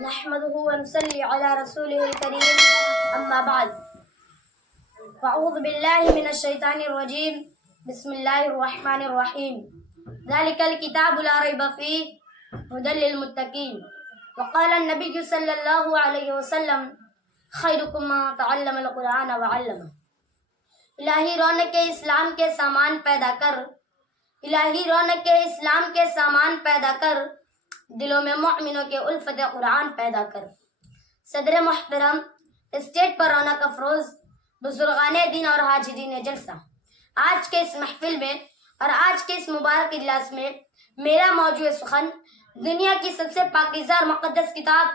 نحمده ونصلي على رسوله الكريم أما بعد فأعوذ بالله من الشيطان الرجيم بسم الله الرحمن الرحيم ذلك الكتاب لا ريب فيه هدى للمتقين وقال النبي صلى الله عليه وسلم خيركم من تعلم القرآن وعلمه الہی رونق اسلام کے سامان پیدا کر الہی رونق اسلام کے سامان پیدا کر دلوں میں مؤمنوں کے الفت قرآن پیدا کر۔ صدر محترم، اسٹیٹ پر رونق افروز، بزرگان دین اور حاضرین جلسہ، آج کے اس محفل میں اور آج کے اس مبارک اجلاس میں میرا موضوع سخن دنیا کی سب سے پاکیزہ اور مقدس کتاب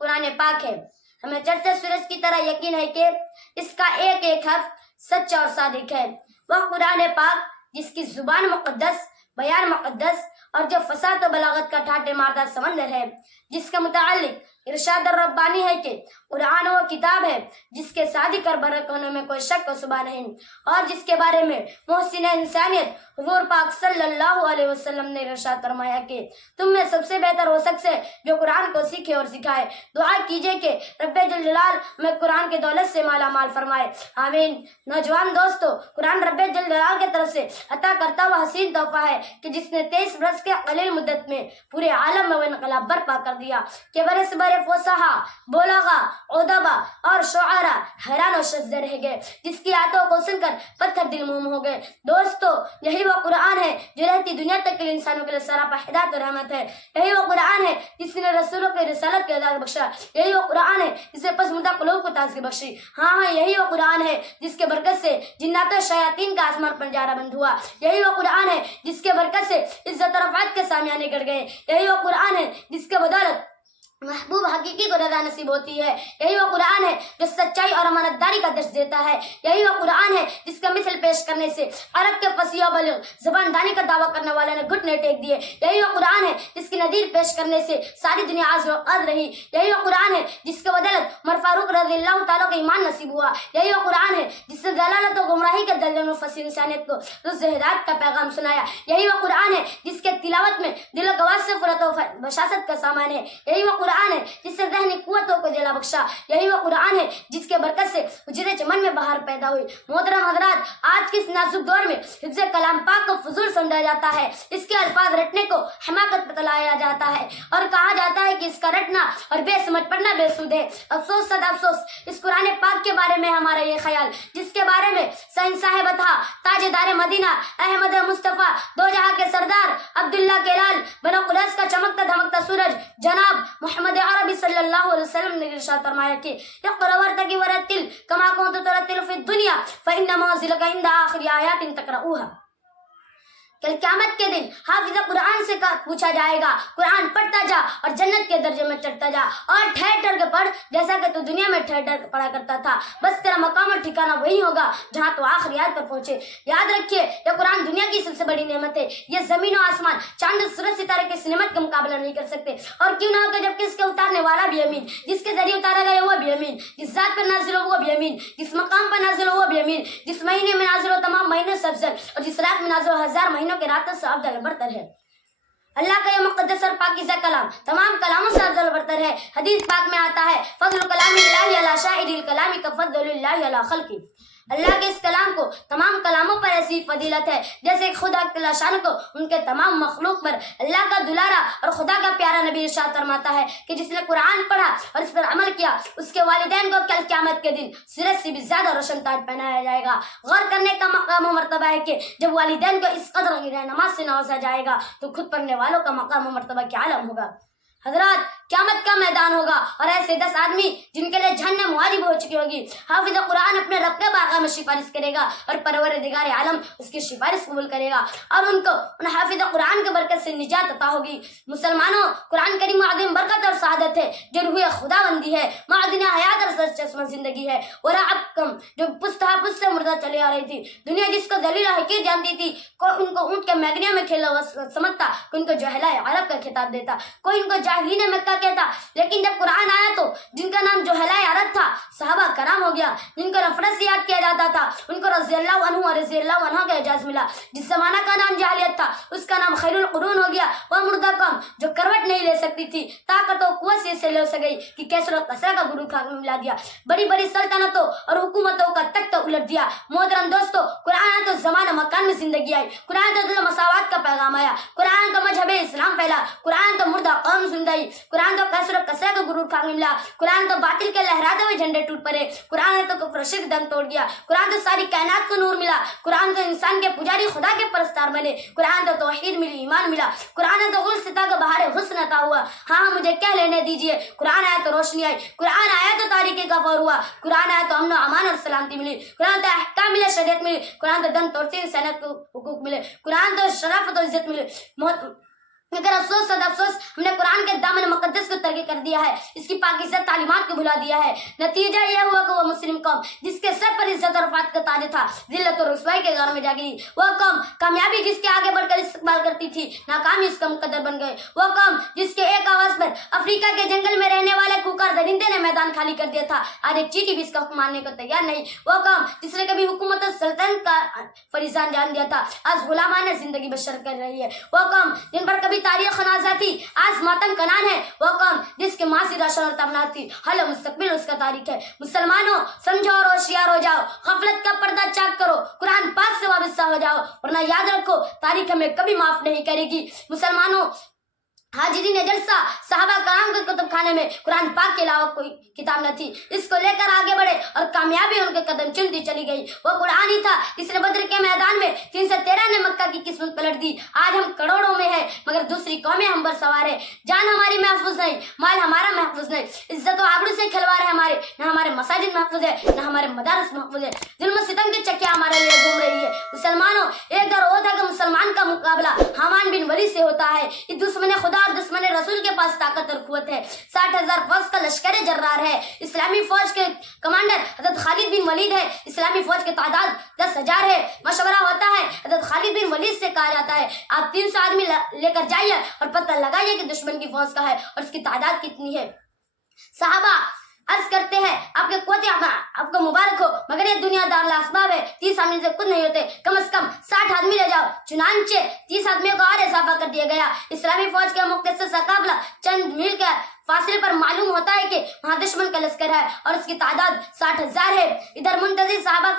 قرآن پاک ہے۔ ہمیں چڑھتے سورج کی طرح یقین ہے کہ اس کا ایک ایک حرف سچا اور صادق ہے۔ وہ قرآن پاک جس کی زبان مقدس، بیان مقدس اور جو فصاحت و بلاغت کا ٹھاٹھے ماردہ سمندر ہے، جس کے متعلق ارشاد الربانی ہے کہ قرآن وہ کتاب ہے جس کے صادق اور برحق ہونے میں کوئی شک و شبہ نہیں، اور جس کے بارے میں محسن انسانیت حضور پاک صلی اللہ علیہ وسلم نے ارشاد فرمایا کہ تم میں سب سے بہتر وہ شخص ہے جو قرآن کو سیکھے اور سکھائے۔ دعا کیجئے کہ رب جلال ہمیں قرآن کے دولت سے مالا مال فرمائے، آمین۔ نوجوان دوستو، قرآن رب جلال کی طرف سے عطا کرتا ہوا حسین تحفہ ہے کہ جس نے 23 برس کے قلیل مدت میں پورے عالم میں وہ انقلاب برپا کر دیا کہ برس برے فصحا، بلغا، ادبا اور شعراء حیران و شزدہ رہ گئے، جس کی آیتوں کو سن کر پتھر دل موم ہو گئے۔ دوستو، یہی وہ قرآن ہے جو رہتی دنیا تک کے انسانوں کے لیے سراپا ہدایت و رحمت ہے۔ یہی وہ قرآن ہے جس نے رسولوں کے رسالت کے اعزاز بخشا۔ یہی وہ قرآن ہے جس نے پسماندہ قلوب کو تازگی بخشی۔ ہاں، یہی وہ قرآن ہے جس کے برکت سے جنات و شیاطین کا آسمان پر جارہ بند ہوا۔ یہی وہ قرآن ہے جس کے برکت سے عزت و رفعت کے سامیانے گڑ گئے۔ یہی وہ قرآن ہے جس کے بدولت محبوب حقیقی کو رضا نصیب ہوتی ہے۔ یہی وہ قرآن ہے جو سچائی اور امانت داری کا درس دیتا ہے۔ یہی وہ قرآن ہے جس کا مثل پیش کرنے سے عرب کے فصیح و بلیغ زبان دانی کا دعویٰ کرنے والے نے گھٹنے ٹیک دیے۔ یہی وہ قرآن ہے جس کی نظیر پیش کرنے سے ساری دنیا عاجز و قد رہی۔ یہی وہ قرآن ہے جس کے بدولت عمر فاروق رضی اللہ تعالیٰ کو ایمان نصیب ہوا۔ یہی وہ قرآن ہے جس سے ضلالت و گمراہی کے دلدل میں پھنسی انسانیت کو رشد و ہدایت کا پیغام سنایا۔ یہی وہ قرآن ہے جس کے تلاوت میں دل و گواز سے فرت و بشاست کا سامان ہے۔ یہی وہ قرآن ہے جس سے ذہنی قوتوں کو جلا بخشا۔ یہی وہ قرآن ہے جس کے برکت سے حجرے چمن میں بہار پیدا ہوئی۔ محترم حضرات، آج کے اس نازک دور میں حفظ کلام پاک کو فضول سمجھا جاتا ہے، اس کے الفاظ رٹنے کو حماقت بتلایا جاتا ہے اور کہا جاتا ہے کہ اس کا رٹنا اور بے سمجھ پڑھنا بے سود ہے۔ افسوس صد افسوس، اس قرآن پاک کے بارے میں ہمارا یہ خیال جس کے بارے میں شہنشاہ بطحا، تاجدار مدینہ، احمد مصطفیٰ، دو جہاں کے سردار، عبداللہ کے لال، بنو قریظہ کا چمکتا دھمکتا سورج جناب محمد عربی صلی اللہ علیہ وسلم نے ارشاد فرمایا کہ اقرأ وارتقی ورتل کما کنت ترتل فی الدنیا فإن منزلک عند آخر آیات تقرؤها۔ کل قیامت کے دن حافظ قرآن سے پوچھا جائے گا، قرآن پڑھتا جا اور جنت کے درجے میں چڑھتا جا، اور ٹھہر ٹھہر کے پڑھ جیسا کہ تو دنیا میں ٹھہر ٹھہر کے پڑھا کرتا تھا، بس تیرا مقام اور ٹھکانہ وہی ہوگا جہاں تو آخری آیت پر پہنچے۔ یاد رکھیے، یہ قرآن دنیا کی سب سے بڑی نعمت ہے۔ یہ زمین و آسمان، چاند سورج ستارے کی اس نعمت کا مقابلہ نہیں کر سکتے، اور کیوں نہ ہو کہ جب کہ اس کے اتارنے والا بھی امین، جس کے ذریعے اتارا گیا وہ بھی امین، جس ذات پر نازل ہو وہ بھی امین، جس مقام پر نازل ہو وہ بھی امین، جس مہینے میں نازل ہو تمام مہینے سے افضل، اور جس رات میں نازل ہو ہزار مہینوں کے راتوں سے افضل برتر ہے۔ اللہ کا یہ مقدس اور پاکیزہ کلام تمام کلاموں سے افضل برتر ہے۔ حدیث پاک میں آتا ہے فضل کلام اللہ علی شاعر الکلام کفضل اللہ علی خلقہ۔ اللہ کے اس کلام کو تمام کلاموں پر ایسی فضیلت ہے جیسے خدا تعالیٰ شان کو ان کے تمام مخلوق پر اللہ کا دلارا اور خدا کا پیارا نبی ارشاد فرماتا ہے کہ جس نے قرآن پڑھا اور اس پر عمل کیا، اس کے والدین کو کل قیامت کے دن سورج سے بھی زیادہ روشن تاج پہنایا جائے گا۔ غور کرنے کا مقام و مرتبہ ہے کہ جب والدین کو اس قدر نماز سے نوازا جائے گا تو خود پڑھنے والوں کا مقام و مرتبہ کیا عالم ہوگا۔ حضرات، قیامت کا میدان ہوگا اور ایسے 10 آدمی جن کے لیے جہنم واجب ہو چکی ہوگی۔ حافظ قرآن اپنے رب کے بارگاہ میں سفارش کرے گا اور پروردگار عالم اس کی سفارش قبول کرے گا اور ان کو ان حافظ قرآن کے برکت سے نجات عطا ہوگی۔ مسلمانوں، قرآن کریم عظیم برکت اور سعادت ہے جو روح خدا بندی ہے، معدن حیات اور سرچشمہ زندگی ہے۔ اور کم جو پشتہ پشت سے مردہ چلی آ رہی تھی، دنیا جس کو ذلیل و حقیر جانتی تھی، کوئی ان کو اونٹ کے میگنیا میں کھیلا ہوا سمجھتا، کوئی ان کو جہلۂ عرب کا خطاب دیتا، کوئی ان کو جاہلین مکہ کہتا، لیکن جب قرآن آیا تو جن کا نام جہلۂ عرب تھا صحابہ کرام ہو گیا، جن کو نفرت سے یاد کیا جاتا تھا ان کو رضی اللہ عنہ اور رضی اللہ عنہ کا اعزاز ملا۔ جس زمانہ کا نام جاہلیت تھا اس کا نام خیر القرون ہو گیا۔ وہ مردہ قوم جو کروٹ نہیں لے سکتی تھی تا کر طاقت و قوت سے اسے لوس گئی کہ کیسر و کسرا کا گرو خاک میں ملا دیا، بڑی بڑی سلطنتوں اور حکومتوں کا تختہ الٹ دیا۔ محترم دوستو، قرآن آیا تو زمانہ مکان میں زندگی آئی، قرآن تو مساوات کا پیغام آیا، قرآن تو مذہب اسلام پھیلا، قرآن تو مردہ قوم زندائی، قرآن تو کیسر و کسرا کا گرو خاک میں ملا، قرآن تو باطل کے لہراتے ہوئے جھنڈے ٹوٹ پڑے، قرآن نے تو کفر و شرک دم توڑ گیا، قرآن تو ساری کائنات کو نور ملا، قرآن تو انسان کے پجاری خدا کے پرستار بنے، قرآن تو توحید ملی، ایمان ملا، قرآن نے تو غل ستا کا بہار حسن عطا ہوا۔ ہاں مجھے کہہ لینے دیجئے، قرآن آیا تو روشنی آئی، قرآن آیا تو تاریکی کا فور ہوا، قرآن آیا تو امن و امان اور سلامتی ملی، قرآن تو احکام ملے، شریعت ملی، قرآن تو دم توڑتی انسانیت کو حقوق ملے، قرآن تو شرافت و عزت ملے۔ مگر افسوس صد افسوس، ہم نے قرآن کے دامن مقدس کو ترک کر دیا ہے، اس کی پاکیزہ تعلیمات کو بھلا دیا ہے۔ نتیجہ یہ ہوا کہ وہ مسلم قوم جس کے سر پر عزت اور فات کا تاج تھا، ذلت اور رسوائی کے غار میں جا گری۔ وہ قوم کامیابی جس کے آگے بڑھ کر استقبال کرتی تھی، ناکامی اس کا مقدر بن گئے۔ وہ قوم جس کے ایک آواز پر افریقہ کے جنگل میں رہنے والے کوکار درندے نے میدان خالی کر دیا تھا، آج ایک چیٹی بھی اس کا حکم ماننے کو تیار نہیں۔ وہ قوم جس نے کبھی حکومت اور سلطنت کا فریضان جان دیا تھا، آج غلامانہ زندگی بسر کر رہی ہے۔ وہ قوم جن پر کبھی تاریخ نازا تھی، آج ماتم کنان ہے۔ وہ قوم جس کے ماضی روشن اور تمنا تھی، حال و مستقبل اس کا تاریخ ہے۔ مسلمانوں، سمجھو اور ہوشیار ہو جاؤ، غفلت کا پردہ چاک کرو، قرآن پاک سے وابستہ ہو جاؤ، ورنہ یاد رکھو تاریخ ہمیں کبھی معاف نہیں کرے گی۔ مسلمانوں، حاضرین جلسہ، صحابہ کرام کے کتب خانے میں قرآن پاک کے علاوہ کوئی کتاب نہ تھی، اس کو لے کر آگے بڑھے اور کامیابی ان کے قدم چنتی چلی گئی۔ وہ قرآن ہی تھا جس نے بدر کے میدان میں 313 نے مکہ کی قسمت پلٹ دی۔ آج ہم کروڑوں میں ہیں مگر دوسری قومیں ہم پر سوار ہیں، جان ہماری محفوظ نہیں، مال ہمارا محفوظ نہیں، عزت و آبرو سے کھلواڑ ہے ہمارے، نہ ہمارے مساجد محفوظ ہے نہ ہمارے مدارس محفوظ ہے، ظلم و ستم کی چکیاں ہمارے لیے گھوم رہی ہے۔ مسلمانوں، ایک دور وہ تھا کہ مسلمان کا مقابلہ حامان بن ولید سے ہوتا ہے، یہ دشمن خدا اور دشمن رسول کے پاس طاقت اور قوت ہے، 60,000 فوج کا لشکر جرار ہے، اسلامی فوج کے کمانڈر حضرت خالد بن ولید ہے، اسلامی فوج کی تعداد 10,000 ہے۔ مشورہ ہوتا ہے حضرت خالد بن ولید سے، کہا جاتا ہے آپ 300 آدمی لے کر جائیے اور پتہ لگائیے کہ دشمن کی فوج کا ہے اور اس کی تعداد کتنی ہے۔ صحابہ عرض کرتے ہیں آپ کے قوت آپ کو مبارک ہو، مگر یہ دنیا دار الاسباب ہے، 30 آدمی سے کچھ نہیں ہوتے، کم از کم 60 آدمی لے جاؤ۔ چنانچہ 30 آدمیوں کو اور اضافہ کر دیا گیا۔ اسلامی فوج کا مختصر سا قافلہ چند میل کے فاصلے پر معلوم ہوتا ہے کہ وہاں دشمن کا لشکر ہے اور اس کی تعداد 60,000 ہے۔ ادھر منتظر صحابہ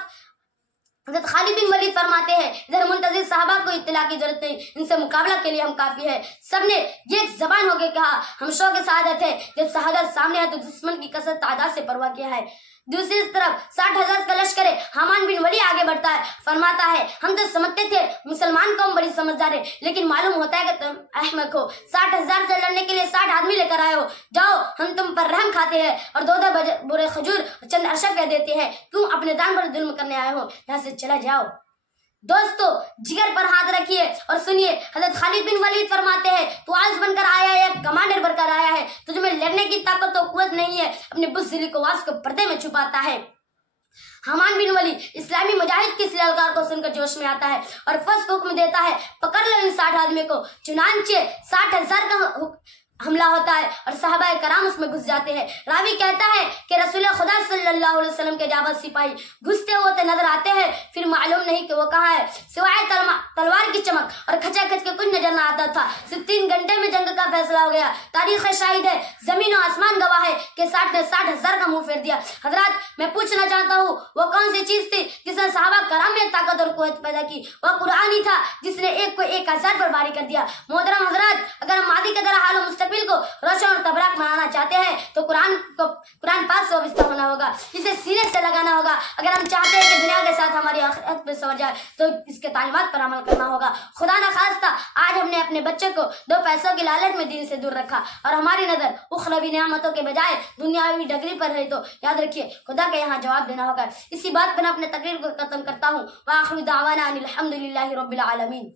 حضرت خالد بن ولید فرماتے ہیں ادھر منتظر صحابہ کو اطلاع کی ضرورت نہیں، ان سے مقابلہ کے لیے ہم کافی ہے۔ سب نے ایک زبان ہو کے کہا ہم شوق سعادت ہے، جب شہادت سامنے ہے تو دشمن کی کثرت تعداد سے پرواہ کیا ہے۔ دوسری طرف 60,000 کا لشکر ہے، حامان بن ولی آگے بڑھتا ہے، فرماتا ہے ہم تو سمجھتے تھے مسلمان قوم بڑی سمجھدار ہے، لیکن معلوم ہوتا ہے کہ تم احمق ہو، 60,000 سے لڑنے کے لیے 60 آدمی لے کر آئے ہو، جاؤ ہم تم پر رحم کھاتے ہیں اور 2 برے کھجور چند اشرفیاں دیتے ہیں، تم اپنے دان پر ظلم کرنے آئے ہو، یہاں سے چلا جاؤ۔ دوستو، جگر پر ہاتھ رکھیے اور سنیے، حضرت خالد بن ولید فرماتے ہیں تو آج بن کر آیا ہے، کمانڈر بن کر آیا ہے، تجھ میں لڑنے کی طاقت و قوت نہیں ہے، اپنے بزدلی کو واس کو پردے میں چھپاتا ہے۔ حامان بن ولی اسلامی مجاہد کی للکار کو سن کر جوش میں آتا ہے اور فوج کو حکم دیتا ہے پکڑ لو ان 60 آدمی کو۔ چنانچہ 60,000 کا حملہ ہوتا ہے اور صحابہ کرام اس میں گھس جاتے ہیں۔ راوی کہتا ہے کہ رسول خدا صلی اللہ علیہ وسلم کے جابر سپاہی گھستے ہوتے نظر آتے ہیں، پھر معلوم نہیں کہ وہ کہاں ہے، سوائے تلوار کی چمک اور کھچا کھچ کے کچھ نظر نہ آتا تھا۔ صرف 3 گھنٹے میں جنگ کا فیصلہ ہو گیا۔ تاریخ شاہد ہے، زمین و آسمان گواہ ہے کہ 60 نے 60,000 کا منہ پھیر دیا۔ حضرات، میں پوچھنا چاہتا ہوں وہ کون سی چیز تھی جس نے صحابہ کرام میں طاقت اور قوت پیدا کی؟ وہ قرآن ہی تھا جس نے ایک کو 1,000 پر باری کر دیا۔ محترم حضرات، اگر ہم ماضی کی طرح حال و مستقبل کو روشن اور تبرک بنانا چاہتے ہیں تو قرآن پاک سے وابستہ ہونا ہوگا، اسے سینے سے لگانا ہوگا۔ اگر ہم چاہتے ہیں کہ دنیا کے ساتھ ہماری آخرت پہ سور جائے تو اس کے تعلیمات پر عمل کرنا ہوگا۔ خدا نخواستہ آج ہم نے اپنے بچے کو 2 پیسوں کی لالچ میں دین سے دور رکھا اور ہماری نظر اخروی نعمتوں کے بجائے دنیاوی ڈگری پر ہے، تو یاد رکھیے خدا کے یہاں جواب دینا ہوگا۔ اسی بات پر اپنے تقریر کو ختم کرتا ہوں۔ وآخر دعوانا ان الحمد للہ رب العالمین۔